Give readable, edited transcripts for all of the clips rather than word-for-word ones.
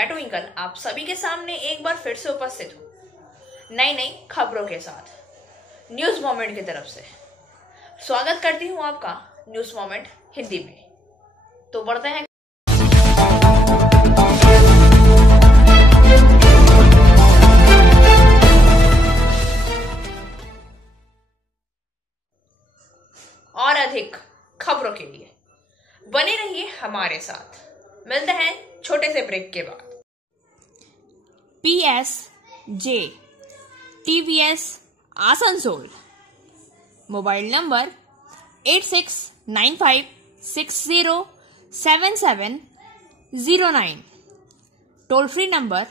मैं ट्विंकल आप सभी के सामने एक बार फिर से उपस्थित हूँ नई नई खबरों के साथ न्यूज मोमेंट की तरफ से। स्वागत करती हूँ आपका न्यूज मोमेंट हिंदी में। तो बढ़ते हैं और अधिक खबरों के लिए बने रहिए हमारे साथ। मिलते हैं छोटे से ब्रेक के बाद। PSJ TVS Asansol mobile number 8695607709, toll free number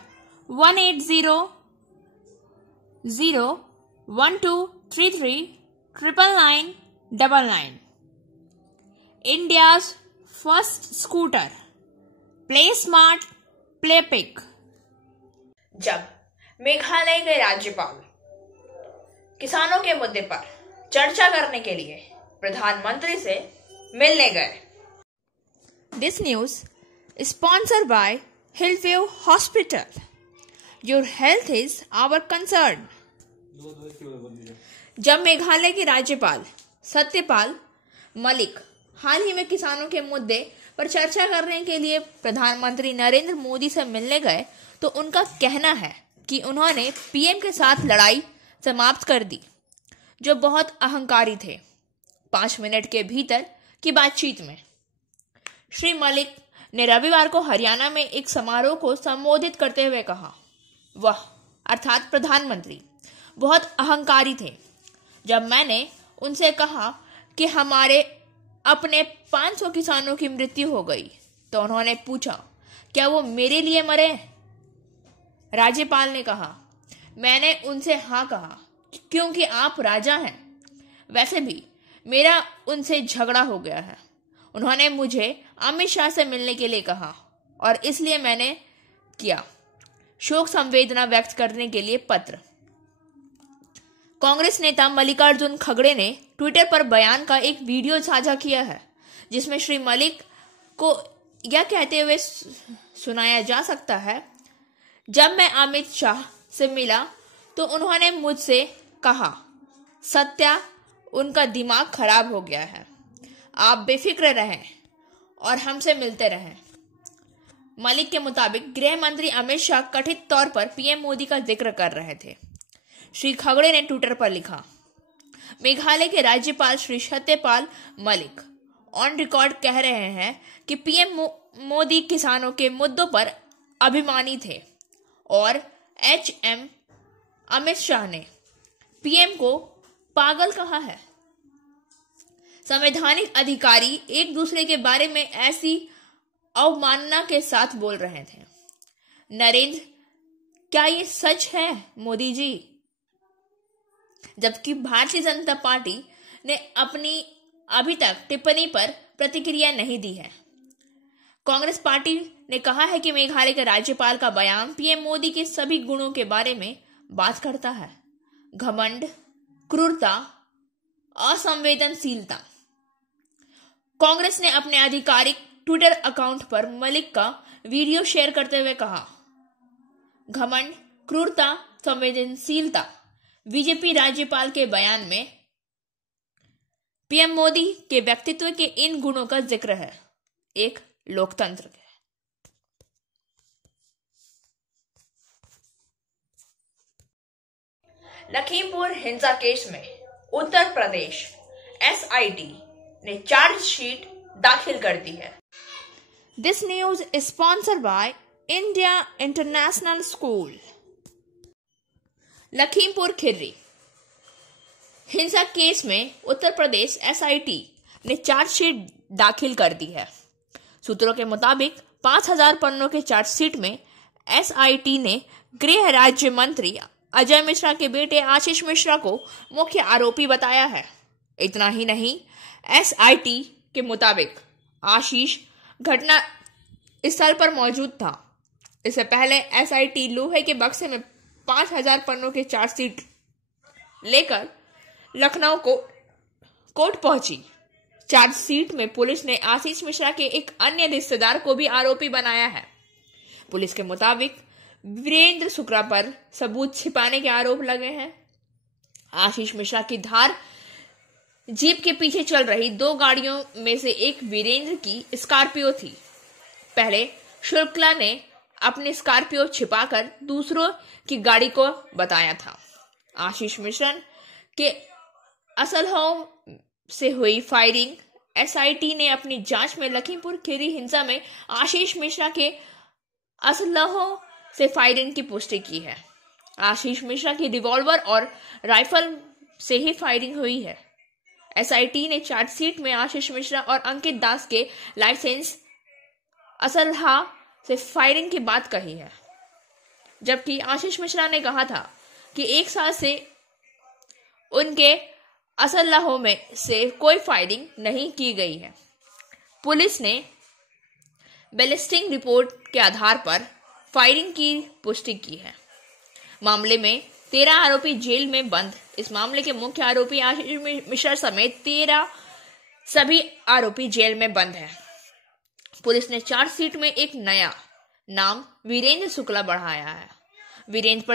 1800123399999। India's first scooter, play smart play pick. जब मेघालय के राज्यपाल किसानों के मुद्दे पर चर्चा करने के लिए प्रधानमंत्री से मिलने गए। This news sponsored by Hillview hospital. Your health is our concern. जब मेघालय के राज्यपाल सत्यपाल मलिक हाल ही में किसानों के मुद्दे पर चर्चा करने के लिए प्रधानमंत्री नरेंद्र मोदी से मिलने गए तो उनका कहना है कि उन्होंने पीएम के साथ लड़ाई समाप्त कर दी, जो बहुत अहंकारी थे। 5 मिनट के भीतर की बातचीत में श्री मलिक ने रविवार को हरियाणा में एक समारोह को संबोधित करते हुए कहा, वह अर्थात प्रधानमंत्री बहुत अहंकारी थे। जब मैंने उनसे कहा कि हमारे अपने 500 किसानों की मृत्यु हो गई तो उन्होंने पूछा, क्या वो मेरे लिए मरे? राज्यपाल ने कहा, मैंने उनसे हाँ कहा क्योंकि आप राजा हैं। वैसे भी मेरा उनसे झगड़ा हो गया है। उन्होंने मुझे अमित शाह से मिलने के लिए कहा और इसलिए मैंने किया। शोक संवेदना व्यक्त करने के लिए पत्र। कांग्रेस नेता मल्लिकार्जुन खड़गे ने ट्विटर पर बयान का एक वीडियो साझा किया है, जिसमें श्री मलिक को यह कहते हुए सुनाया जा सकता है, जब मैं अमित शाह से मिला तो उन्होंने मुझसे कहा, सत्या उनका दिमाग खराब हो गया है, आप बेफिक्र रहें और हमसे मिलते रहें। मलिक के मुताबिक गृह मंत्री अमित शाह कथित तौर पर पीएम मोदी का जिक्र कर रहे थे। श्री खड़गे ने ट्विटर पर लिखा, मेघालय के राज्यपाल श्री सत्यपाल मलिक ऑन रिकॉर्ड कह रहे हैं कि पीएम मोदी किसानों के मुद्दों पर अभिमानी थे और HM अमित शाह ने पीएम को पागल कहा है। संवैधानिक अधिकारी एक दूसरे के बारे में ऐसी अवमानना के साथ बोल रहे थे। नरेंद्र, क्या ये सच है मोदी जी? जबकि भारतीय जनता पार्टी ने अपनी अभी तक टिप्पणी पर प्रतिक्रिया नहीं दी है। कांग्रेस पार्टी ने कहा है कि मेघालय के राज्यपाल का बयान पीएम मोदी के सभी गुणों के बारे में बात करता है। घमंड, क्रूरता, असंवेदनशीलता। कांग्रेस ने अपने आधिकारिक ट्विटर अकाउंट पर मलिक का वीडियो शेयर करते हुए कहा, घमंड, क्रूरता, संवेदनशीलता। बीजेपी राज्यपाल के बयान में पीएम मोदी के व्यक्तित्व के इन गुणों का जिक्र है, एक लोकतंत्र के। लखीमपुर हिंसा केस में उत्तर प्रदेश SIT ने चार्जशीट दाखिल कर दी है। This news is sponsored by India international school. Lakhimpur Kheri हिंसा केस में उत्तर प्रदेश SIT ने चार्जशीट दाखिल कर दी है। सूत्रों के मुताबिक 5000 पन्नों के चार्जशीट में SIT ने गृह राज्य मंत्री अजय मिश्रा के बेटे आशीष मिश्रा को मुख्य आरोपी बताया है। इतना ही नहीं, SIT के मुताबिक आशीष घटना स्थल पर मौजूद था। इससे पहले SIT लोहे के बक्से में 5000 पन्नों के चार्जशीट लेकर लखनऊ को कोर्ट पहुंची। चार्जशीट में पुलिस ने आशीष मिश्रा के एक अन्य रिश्तेदार को भी आरोपी बनाया है। पुलिस के मुताबिक वीरेंद्र शुक्ला पर सबूत छिपाने के आरोप लगे हैं। आशीष मिश्रा की धार जीप के पीछे चल रही 2 गाड़ियों में से एक वीरेंद्र की स्कॉर्पियो थी। पहले शुक्ला ने अपनी स्कॉर्पियो छिपाकर दूसरों की गाड़ी को बताया था। आशीष मिश्रा के असलहों से हुई फायरिंग। एसआईटी ने अपनी जांच में लखीमपुर खीरी हिंसा में आशीष मिश्रा के असलहों से फायरिंग की पुष्टि की है। आशीष मिश्रा की रिवॉल्वर और राइफल से ही फायरिंग हुई है। एसआईटी ने चार्जशीट में आशीष मिश्रा और अंकित दास के लाइसेंस असलहा से फायरिंग की बात कही है, जबकि आशीष मिश्रा ने कहा था कि 1 साल से उनके असलहों में से कोई फायरिंग नहीं की गई है। पुलिस ने बैलिस्टिक रिपोर्ट के आधार पर फायरिंग की पुष्टि की है। मामले में 13 आरोपी जेल में बंद। इस मामले के मुख्य आरोपी आशीष मिश्रा समेत 13 सभी आरोपी जेल में बंद हैं। पुलिस ने चार्जशीट में एक नया नाम वीरेंद्र शुक्ला बढ़ाया है। वीरेंद्र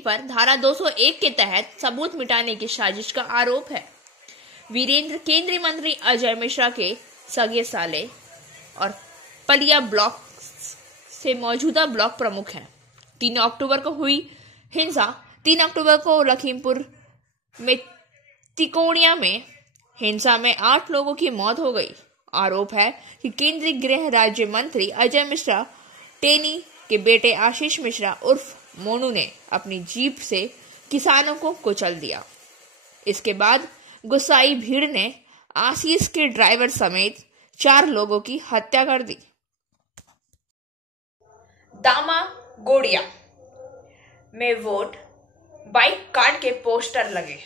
पर धारा 201 के तहत सबूत मिटाने की साजिश का आरोप है। वीरेंद्र केंद्रीय मंत्री अजय मिश्रा के सगे साले और पलिया ब्लॉक से मौजूदा ब्लॉक प्रमुख हैं। 3 अक्टूबर को हुई हिंसा। 3 अक्टूबर को लखीमपुर में तिकोड़िया में हिंसा में 8 लोगों की मौत हो गई। आरोप है कि केंद्रीय गृह राज्य मंत्री अजय मिश्रा टेनी के बेटे आशीष मिश्रा उर्फ मोनू ने अपनी जीप से किसानों को कुचल दिया। इसके बाद गुस्साई भीड़ ने आशीष के ड्राइवर समेत 4 लोगों की हत्या कर दी। दामा गोड़िया में वोट बाइक कार्ड के पोस्टर लगे।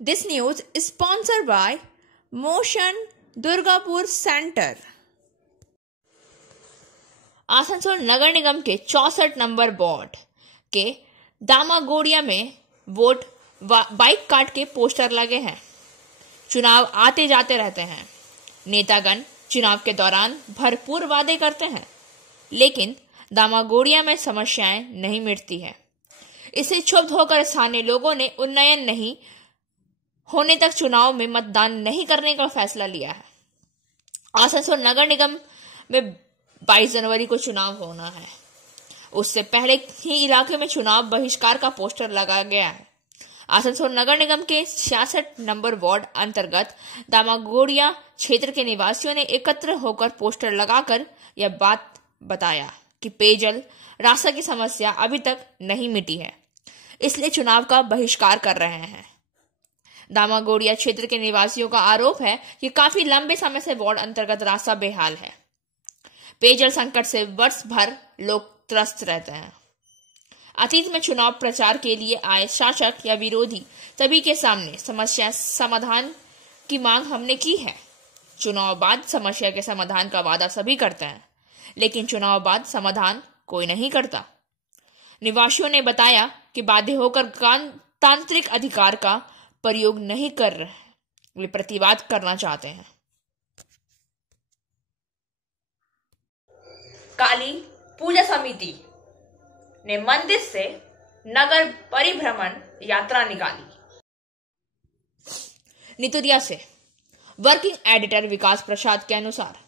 This news is sponsored by motion Durgapur centre. Asansol नगर निगम के 64 नंबर वार्ड के दामागोड़िया में वोट बाइक कार्ड के पोस्टर लगे हैं। चुनाव आते जाते रहते हैं। नेतागण चुनाव के दौरान भरपूर वादे करते हैं, लेकिन दामागोड़िया में समस्याएं नहीं मिटती है। इससे क्षुब्ध होकर स्थानीय लोगों ने उन्नयन नहीं होने तक चुनाव में मतदान नहीं करने का फैसला लिया है। आसनसोल नगर निगम में 22 जनवरी को चुनाव होना है। उससे पहले ही इलाके में चुनाव बहिष्कार का पोस्टर लगाया गया है। आसनसोल नगर निगम के 66 नंबर वार्ड अंतर्गत दामागोड़िया क्षेत्र के निवासियों ने एकत्र होकर पोस्टर लगाकर यह बात बताया कि पेयजल रास्ता की समस्या अभी तक नहीं मिटी है, इसलिए चुनाव का बहिष्कार कर रहे हैं। दामागोड़िया क्षेत्र के निवासियों का आरोप है कि काफी लंबे समय से वार्ड अंतर्गत रास्ता बेहाल है। पेयजल संकट से वर्ष भर लोग त्रस्त रहते हैं। अतीत में चुनाव प्रचार के लिए आए शासक या विरोधी सभी के सामने समस्या समाधान की मांग हमने की है। चुनाव बाद समस्या के समाधान का वादा सभी करते हैं, लेकिन चुनाव बाद समाधान कोई नहीं करता। निवासियों ने बताया कि बाध्य होकर तांत्रिक अधिकार का प्रयोग नहीं कर रहे, वे प्रतिवाद करना चाहते हैं। काली पूजा समिति ने मंदिर से नगर परिभ्रमण यात्रा निकाली। नितुरिया से वर्किंग एडिटर विकास प्रसाद के अनुसार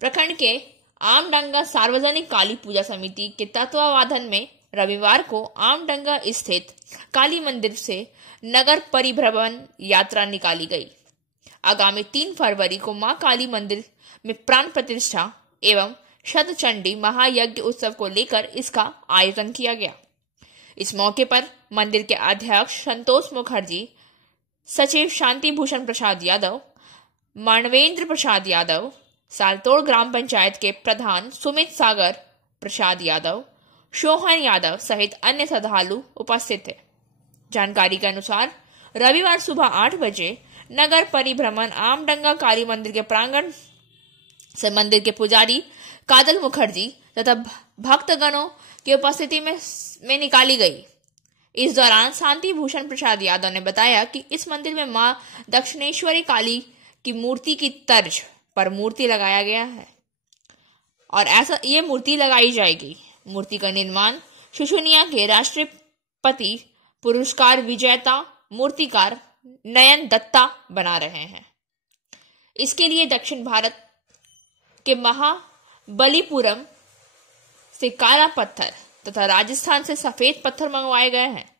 प्रखंड के आमडंगा सार्वजनिक काली पूजा समिति के तत्वावधान में रविवार को आमडंगा स्थित काली मंदिर से नगर परिभ्रमण यात्रा निकाली गई। आगामी 3 फरवरी को मां काली मंदिर में प्राण प्रतिष्ठा एवं शतचंडी महायज्ञ उत्सव को लेकर इसका आयोजन किया गया। इस मौके पर मंदिर के अध्यक्ष संतोष मुखर्जी, सचिव शांति भूषण प्रसाद यादव, मानवेंद्र प्रसाद यादव, सालतोड़ ग्राम पंचायत के प्रधान सुमित सागर प्रसाद यादव, शोहन यादव सहित अन्य श्रद्धालु उपस्थित थे। जानकारी के अनुसार रविवार सुबह 8 बजे नगर परिभ्रमण आमडंगा काली मंदिर के प्रांगण से मंदिर के पुजारी कादल मुखर्जी तथा भक्तगणों की उपस्थिति में निकाली गई। इस दौरान शांति भूषण प्रसाद यादव ने बताया कि इस मंदिर में मां दक्षिणेश्वरी काली की मूर्ति की तर्ज पर मूर्ति लगाया गया है और ऐसा ये मूर्ति लगाई जाएगी। मूर्ति का निर्माण शुशुनिया के राष्ट्रपति पुरस्कार विजेता मूर्तिकार नयन दत्ता बना रहे हैं। इसके लिए दक्षिण भारत के महाबलीपुरम से काला पत्थर तथा राजस्थान से सफेद पत्थर मंगवाए गए हैं।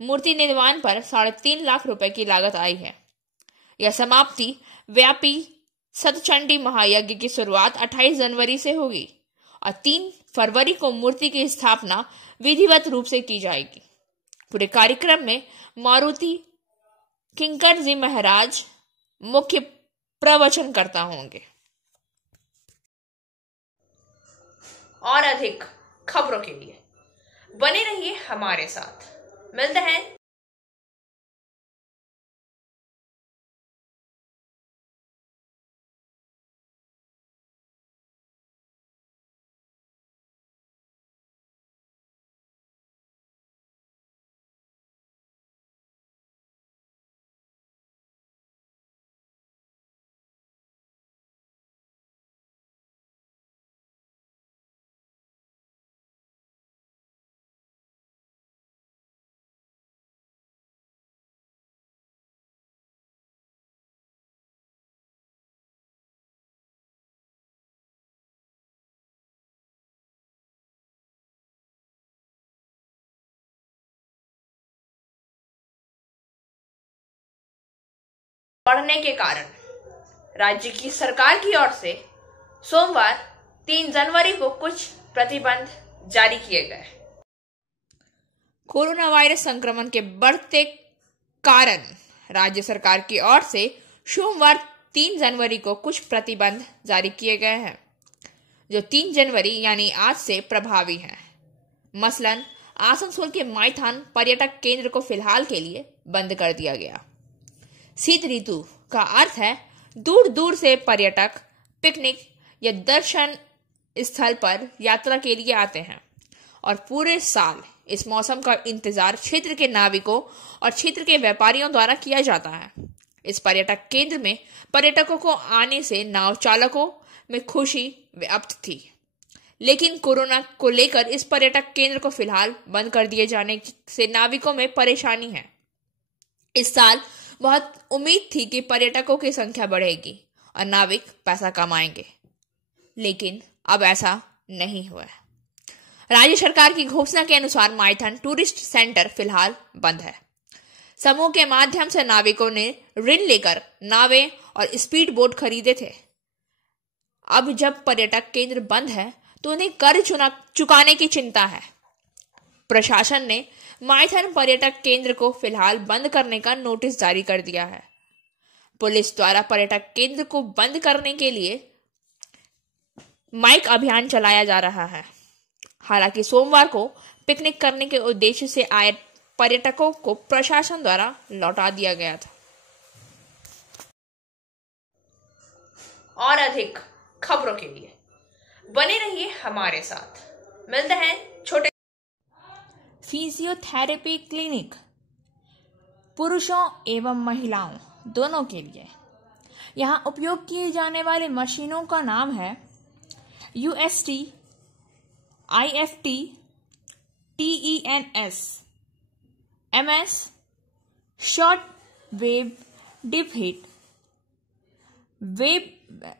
मूर्ति निर्माण पर 3.5 लाख रुपए की लागत आई है। यह समाप्ति व्यापी सतचंडी महायज्ञ की शुरुआत 28 जनवरी से होगी और 3 फरवरी को मूर्ति की स्थापना विधिवत रूप से की जाएगी। पूरे कार्यक्रम में मारुति किंकर जी महाराज मुख्य प्रवचनकर्ता होंगे। और अधिक खबरों के लिए बने रहिए हमारे साथ। मिलते हैं बढ़ने के कारण राज्य की सरकार की ओर से सोमवार 3 जनवरी को कुछ प्रतिबंध जारी किए गए। कोरोना वायरस संक्रमण के बढ़ते कारण राज्य सरकार की ओर से सोमवार 3 जनवरी को कुछ प्रतिबंध जारी किए गए हैं, जो 3 जनवरी यानी आज से प्रभावी हैं। मसलन आसनसोल के माइथान पर्यटक केंद्र को फिलहाल के लिए बंद कर दिया गया। शीत ऋतु का अर्थ है दूर दूर से पर्यटक पिकनिक या दर्शन स्थल पर यात्रा के लिए आते हैं और पूरे साल इस मौसम का इंतजार क्षेत्र के नाविकों और क्षेत्र के व्यापारियों द्वारा किया जाता है। इस पर्यटक केंद्र में पर्यटकों को आने से नाव चालकों में खुशी व्याप्त थी, लेकिन कोरोना को लेकर इस पर्यटक केंद्र को फिलहाल बंद कर दिए जाने से नाविकों में परेशानी है। इस साल बहुत उम्मीद थी कि पर्यटकों की संख्या बढ़ेगी और नाविक पैसा कमाएंगे, लेकिन अब ऐसा नहीं हुआ है। राज्य सरकार की घोषणा के अनुसार माइथन टूरिस्ट सेंटर फिलहाल बंद है। समूह के माध्यम से नाविकों ने ऋण लेकर नावें और स्पीड बोट खरीदे थे। अब जब पर्यटक केंद्र बंद है तो उन्हें कर चुकाने की चिंता है। प्रशासन ने माइथन पर्यटक केंद्र को फिलहाल बंद करने का नोटिस जारी कर दिया है। पुलिस द्वारा पर्यटक केंद्र को बंद करने के लिए माइक अभियान चलाया जा रहा है। हालांकि सोमवार को पिकनिक करने के उद्देश्य से आए पर्यटकों को प्रशासन द्वारा लौटा दिया गया था। और अधिक खबरों के लिए बने रहिए हमारे साथ। मिलते हैं छोटे फिजियोथेरेपी क्लिनिक पुरुषों एवं महिलाओं दोनों के लिए। यहाँ उपयोग किए जाने वाले मशीनों का नाम है UST, IFT, TENS, MS, short wave deep heat,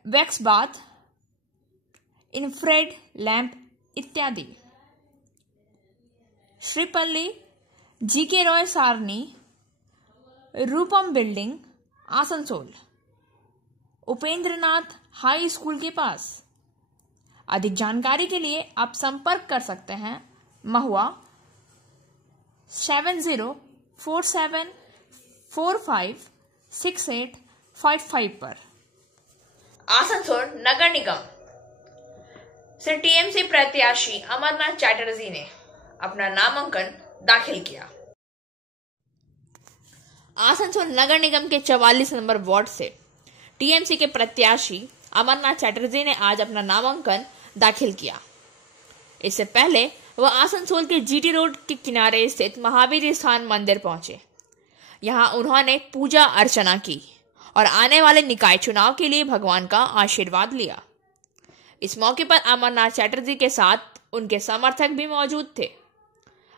wax bath, infrared lamp इत्यादि। Sripalli, GK Roy Sarani, Rupam building, Asansol, Upendranath high school के पास। अधिक जानकारी के लिए आप संपर्क कर सकते हैं महुआ 7047456855 पर। आसनसोल नगर निगम से टीएमसी प्रत्याशी अमरनाथ चैटर्जी ने अपना नामांकन दाखिल किया। आसनसोल नगर निगम के 44 नंबर वार्ड से टीएमसी के प्रत्याशी अमरनाथ चैटर्जी ने आज अपना नामांकन दाखिल किया। इससे पहले वह आसनसोल के GT रोड के किनारे स्थित महावीर स्थान मंदिर पहुंचे। यहां उन्होंने पूजा अर्चना की और आने वाले निकाय चुनाव के लिए भगवान का आशीर्वाद लिया। इस मौके पर अमरनाथ चटर्जी के साथ उनके समर्थक भी मौजूद थे।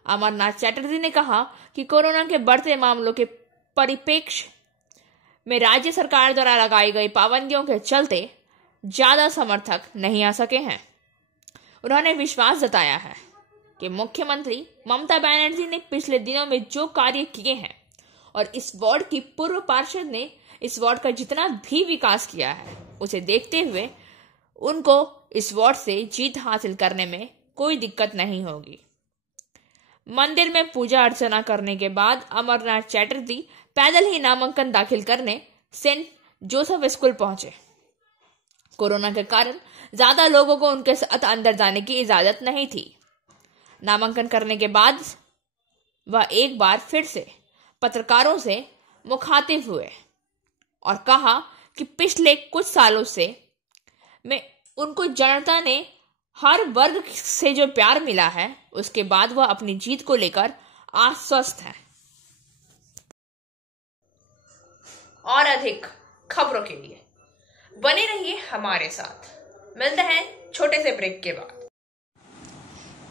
अमरनाथ चटर्जी ने कहा कि कोरोना के बढ़ते मामलों के परिप्रेक्ष्य में राज्य सरकार द्वारा लगाई गई पाबंदियों के चलते ज्यादा समर्थक नहीं आ सके हैं। उन्होंने विश्वास जताया है कि मुख्यमंत्री ममता बनर्जी ने पिछले दिनों में जो कार्य किए हैं और इस वार्ड की पूर्व पार्षद ने इस वार्ड का जितना भी विकास किया है, उसे देखते हुए उनको इस वार्ड से जीत हासिल करने में कोई दिक्कत नहीं होगी। मंदिर में पूजा अर्चना करने के बाद अमरनाथ चटर्जी पैदल ही नामांकन दाखिल करने सेंट जोसेफ स्कूल पहुंचे। कोरोना के कारण ज्यादा लोगों को उनके साथ अंदर जाने की इजाजत नहीं थी। नामांकन करने के बाद वह एक बार फिर से पत्रकारों से मुखातिब हुए और कहा कि पिछले कुछ सालों से उनको जनता ने हर वर्ग से जो प्यार मिला है, उसके बाद वह अपनी जीत को लेकर आश्वस्त है। और अधिक खबरों के लिए बने रहिए हमारे साथ। मिलते हैं छोटे से ब्रेक के बाद।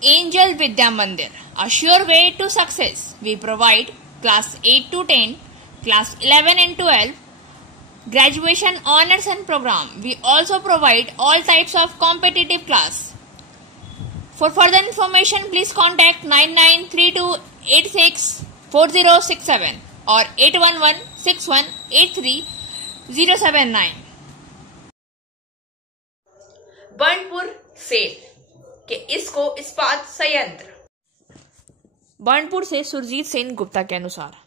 एंजल विद्या मंदिर, a sure way to success. We provide class 8 to 10, class 11 and 12, graduation honors and program. We also provide all types of competitive class. For further information, please contact 9932864067 or 8116183079. Burnpur cell के इसको इस्पात संयंत्र। बर्नपुर से सुरजीत सेन गुप्ता के अनुसार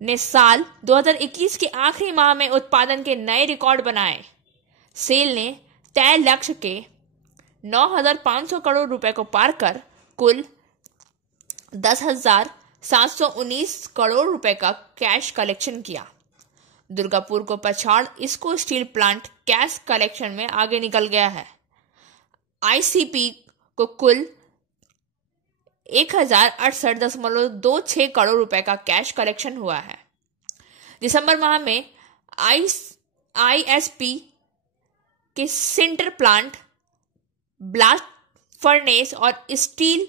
ने साल 2021 के आखिरी माह में उत्पादन के नए रिकॉर्ड बनाए। सेल ने तय लक्ष्य के 9,500 करोड़ रुपए को पार कर कुल 10,719 करोड़ रुपए का कैश कलेक्शन किया। दुर्गापुर को पछाड़ इसको स्टील प्लांट कैश कलेक्शन में आगे निकल गया है। आईसीपी को कुल 1,068.26 करोड़ रुपए का कैश कलेक्शन हुआ है। दिसंबर माह में आईएसपी के सिंटर प्लांट, ब्लास्ट फर्नेस और स्टील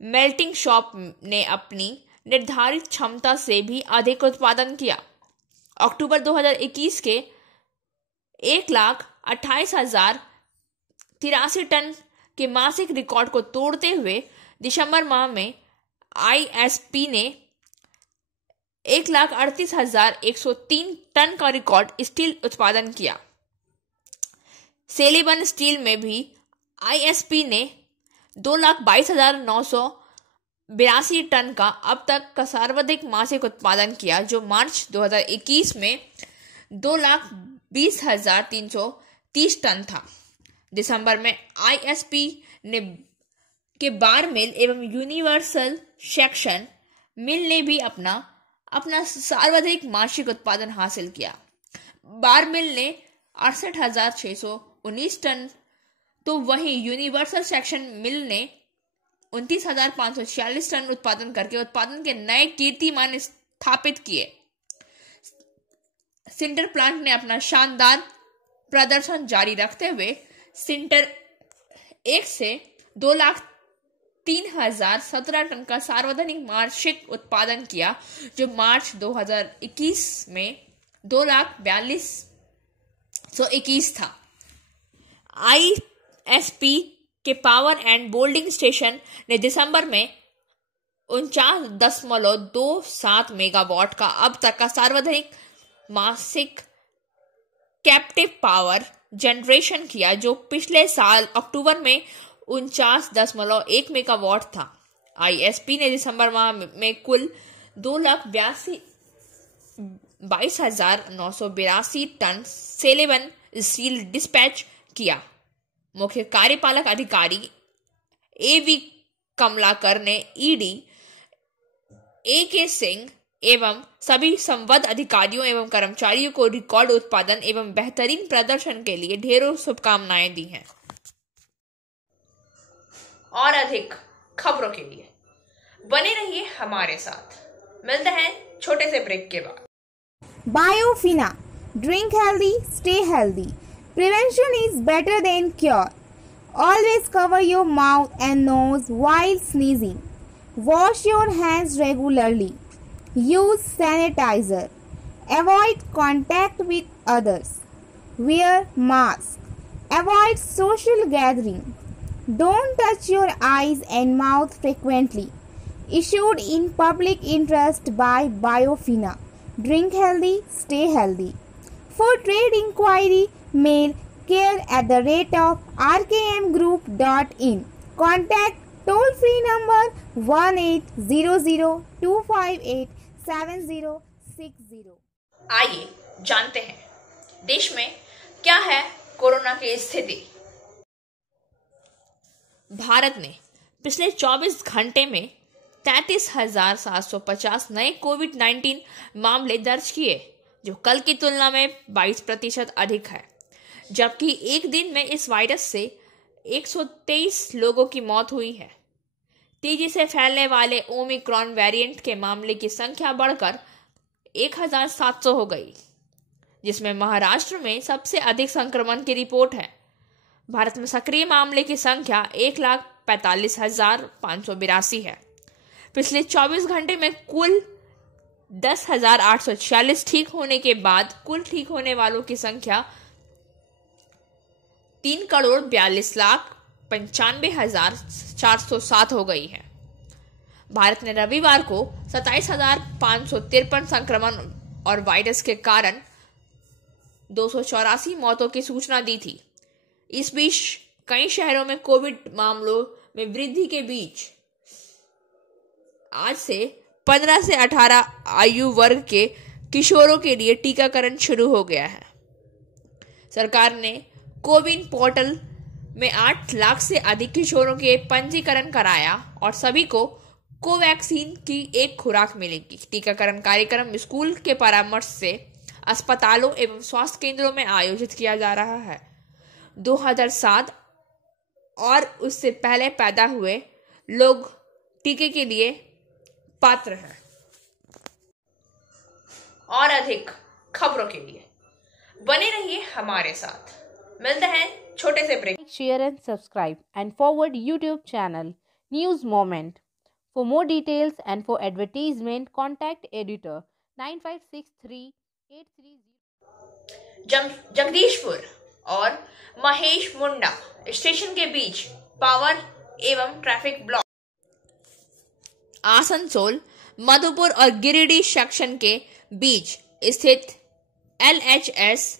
मेल्टिंग शॉप ने अपनी निर्धारित क्षमता से भी अधिक उत्पादन किया। अक्टूबर 2021 के 1,28,083 टन के मासिक रिकॉर्ड को तोड़ते हुए दिसंबर माह में आईएसपी ने 1,38,103 टन का रिकॉर्ड स्टील उत्पादन किया। सेलिबन स्टील में भी आईएसपी ने 2,22,982 टन का अब तक का सर्वाधिक मासिक उत्पादन किया, जो मार्च 2021 में 2,20,330 टन था। दिसंबर में आईएसपी ने के बार मिल एवं यूनिवर्सल सेक्शन मिल ने भी अपना सर्वाधिक मासिक उत्पादन हासिल किया। बार मिल ने 68,619 टन, तो वहीं यूनिवर्सल सेक्शन मिल ने 29,546 टन उत्पादन करके उत्पादन के नए कीर्तिमान स्थापित किए। सिंटर प्लांट ने अपना शानदार प्रदर्शन जारी रखते हुए सिंटर 1 से 2,03,017 टन का सार्वजनिक मासिक उत्पादन किया, जो मार्च 2021 में 2,42,121 था। आईएसपी के पावर एंड बोल्डिंग स्टेशन ने दिसंबर में 49.27 मेगावाट का अब तक का सार्वजनिक मासिक कैप्टिव पावर जनरेशन किया, जो पिछले साल अक्टूबर में 49.1 मेगावाट था। आईएसपी ने दिसंबर माह में कुल 2,22,982 टन सेलेवन स्टील डिस्पैच किया। मुख्य कार्यपालक अधिकारी एवी कमलाकर ने ईडी ए.के. सिंह एवं सभी संबद्ध अधिकारियों एवं कर्मचारियों को रिकॉर्ड उत्पादन एवं बेहतरीन प्रदर्शन के लिए ढेरों शुभकामनाएं दी हैं। और अधिक खबरों के लिए बने रहिए हमारे साथ। मिलते हैं छोटे से ब्रेक के बाद। Biofina. Drink healthy, stay healthy. Prevention is better than cure. Always cover your mouth and nose while sneezing. Wash your hands regularly. Use sanitizer. Avoid contact with others. Wear mask. Avoid social gathering. Don't touch your eyes and mouth frequently. Issued in public interest by Biofina. Drink healthy, stay healthy. For trade inquiry, mail care@rkmgroup.in. Contact toll-free number 1800-258-7060. आइए जानते हैं देश में क्या है corona की स्थिति। भारत ने पिछले 24 घंटे में 33,750 नए कोविड-19 मामले दर्ज किए, जो कल की तुलना में 22% अधिक है। जबकि एक दिन में इस वायरस से 123 लोगों की मौत हुई है। तेजी से फैलने वाले ओमिक्रॉन वेरिएंट के मामले की संख्या बढ़कर 1,700 हो गई, जिसमें महाराष्ट्र में सबसे अधिक संक्रमण की रिपोर्ट है। भारत में सक्रिय मामले की संख्या 1,45,582 है। पिछले 24 घंटे में कुल 10,846 ठीक होने के बाद कुल ठीक होने वालों की संख्या 3,42,95,407 हो गई है। भारत ने रविवार को 27,553 संक्रमण और वायरस के कारण 284 मौतों की सूचना दी थी। इस बीच कई शहरों में कोविड मामलों में वृद्धि के बीच आज से 15 से 18 आयु वर्ग के किशोरों के लिए टीकाकरण शुरू हो गया है। सरकार ने कोविन पोर्टल में 8 लाख से अधिक किशोरों के पंजीकरण कराया और सभी को कोवैक्सीन की एक खुराक मिलेगी। टीकाकरण कार्यक्रम स्कूल के परामर्श से अस्पतालों एवं स्वास्थ्य केंद्रों में आयोजित किया जा रहा है। 2007 और उससे पहले पैदा हुए लोग टीके के लिए पात्र हैं। और अधिक खबरों के लिए बने रहिए हमारे साथ। मिलते हैं छोटे से break. Share and subscribe and forward YouTube channel News Moment. For more details and for advertisement, contact editor 956383. Jagdishpur और महेश मुंडा स्टेशन के बीच पावर एवं ट्रैफिक ब्लॉक। आसनसोल, मधुपुर और गिरिडीह सेक्शन के बीच स्थित LHS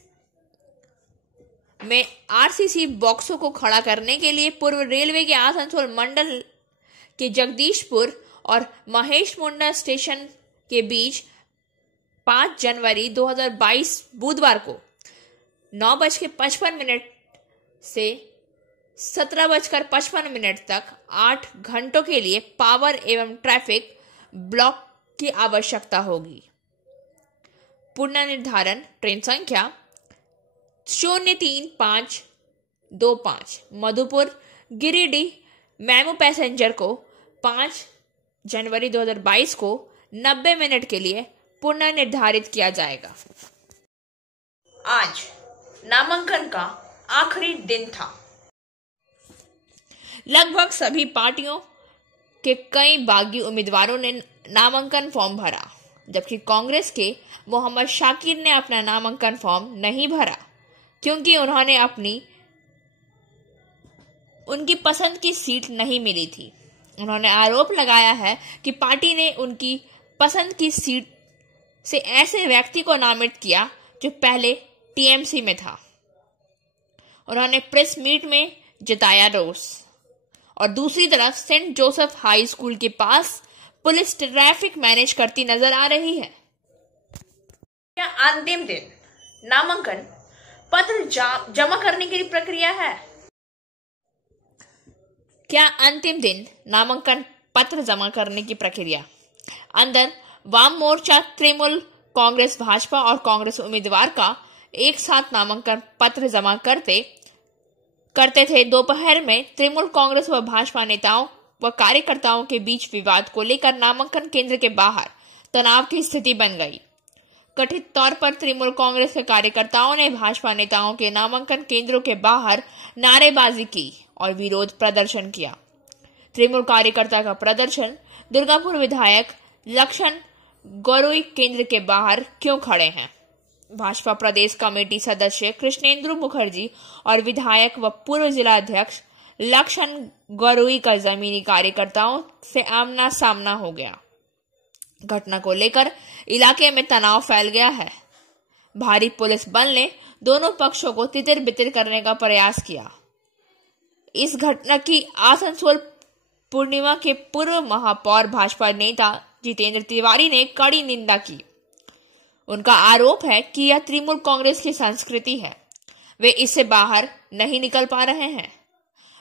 में RCC बॉक्सों को खड़ा करने के लिए पूर्व रेलवे के आसनसोल मंडल के जगदीशपुर और महेश मुंडा स्टेशन के बीच 5 जनवरी 2022 बुधवार को 9:55 से 17:55 तक 8 घंटों के लिए पावर एवं ट्रैफिक ब्लॉक की आवश्यकता होगी। पुनर्निर्धारण ट्रेन संख्या 03525 मधुपुर गिरिडीह मेमू पैसेंजर को 5 जनवरी 2022 को 90 मिनट के लिए पुनर्निर्धारित किया जाएगा। आज नामांकन का आखिरी दिन था। लगभग सभी पार्टियों के कई बागी उम्मीदवारों ने नामांकन फॉर्म भरा, जबकि कांग्रेस के मोहम्मद शाकिर ने अपना नामांकन फॉर्म नहीं भरा क्योंकि उनकी पसंद की सीट नहीं मिली थी। उन्होंने आरोप लगाया है कि पार्टी ने उनकी पसंद की सीट से ऐसे व्यक्ति को नामित किया जो पहले टीएमसी में था। उन्होंने प्रेस मीट में जताया रोष। और दूसरी तरफ सेंट जोसेफ हाई स्कूल के पास पुलिस ट्रैफिक मैनेज करती नजर आ रही है। क्या अंतिम दिन नामांकन पत्र जमा करने की प्रक्रिया है? क्या अंतिम दिन नामांकन पत्र जमा करने की प्रक्रिया? अंदर वाम मोर्चा, तृणमूल कांग्रेस, भाजपा और कांग्रेस उम्मीदवार का एक साथ नामांकन पत्र जमा करते थे। दोपहर में तृणमूल कांग्रेस व भाजपा नेताओं व कार्यकर्ताओं के बीच विवाद को लेकर नामांकन केंद्र के बाहर तनाव की स्थिति बन गई। कथित तौर पर तृणमूल कांग्रेस के कार्यकर्ताओं ने भाजपा नेताओं के नामांकन केंद्रों के बाहर नारेबाजी की और विरोध प्रदर्शन किया। तृणमूल कार्यकर्ता का प्रदर्शन दुर्गापुर विधायक लक्षण गोरुई केंद्र के बाहर क्यों खड़े हैं? भाजपा प्रदेश कमेटी सदस्य कृष्णेंद्र मुखर्जी और विधायक व पूर्व जिला अध्यक्ष लक्षण गोरुई का जमीनी कार्यकर्ताओं से आमना सामना हो गया। घटना को लेकर इलाके में तनाव फैल गया है। भारी पुलिस बल ने दोनों पक्षों को तितर बितर करने का प्रयास किया। इस घटना की आसनसोल पूर्णिमा के पूर्व महापौर भाजपा नेता जितेंद्र तिवारी ने कड़ी निंदा की। उनका आरोप है कि यह तृणमूल कांग्रेस की संस्कृति है, वे इससे बाहर नहीं निकल पा रहे हैं।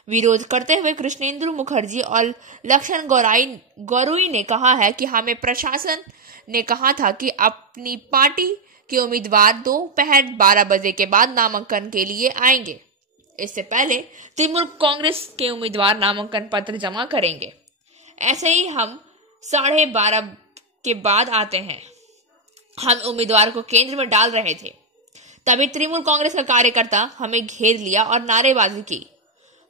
विरोध करते हुए कृष्णेंद्र मुखर्जी और लक्षण गोरुई ने कहा है कि हमें प्रशासन ने कहा था कि अपनी पार्टी के उम्मीदवार दोपहर 12 बजे के बाद नामांकन के लिए आएंगे। इससे पहले तृणमूल कांग्रेस के उम्मीदवार नामांकन पत्र जमा करेंगे। ऐसे ही हम 12:30 के बाद आते हैं। हम उम्मीदवार को केंद्र में डाल रहे थे, तभी तृणमूल कांग्रेस का कार्यकर्ता हमें घेर लिया और नारेबाजी की।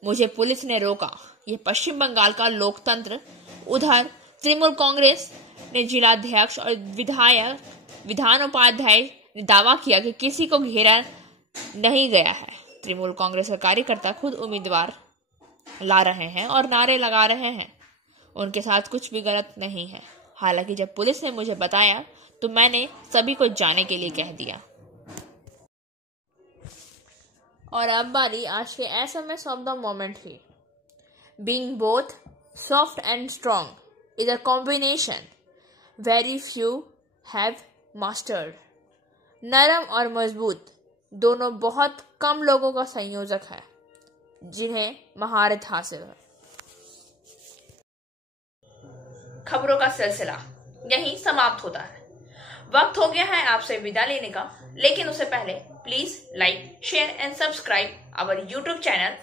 मुझे पुलिस ने रोका। ये पश्चिम बंगाल का लोकतंत्र। उधर तृणमूल कांग्रेस ने जिलाध्यक्ष और विधान उपाध्याय ने दावा किया कि किसी को घेरा नहीं गया है। तृणमूल कांग्रेस के कार्यकर्ता खुद उम्मीदवार ला रहे हैं और नारे लगा रहे हैं। उनके साथ कुछ भी गलत नहीं है। हालांकि जब पुलिस ने मुझे बताया तो मैंने सभी को जाने के लिए कह दिया। और अब बारी आज के SMS ऑफ द मोमेंट की। Being both soft and strong is a combination very few have mastered. नरम और मजबूत दोनों बहुत कम लोगों का संयोजक है जिन्हें महारत हासिल है। खबरों का सिलसिला यहीं समाप्त होता है। वक्त हो गया है आपसे विदा लेने का, लेकिन उससे पहले please like, share and subscribe our YouTube channel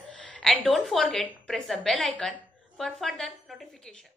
and don't forget press the bell icon for further notification.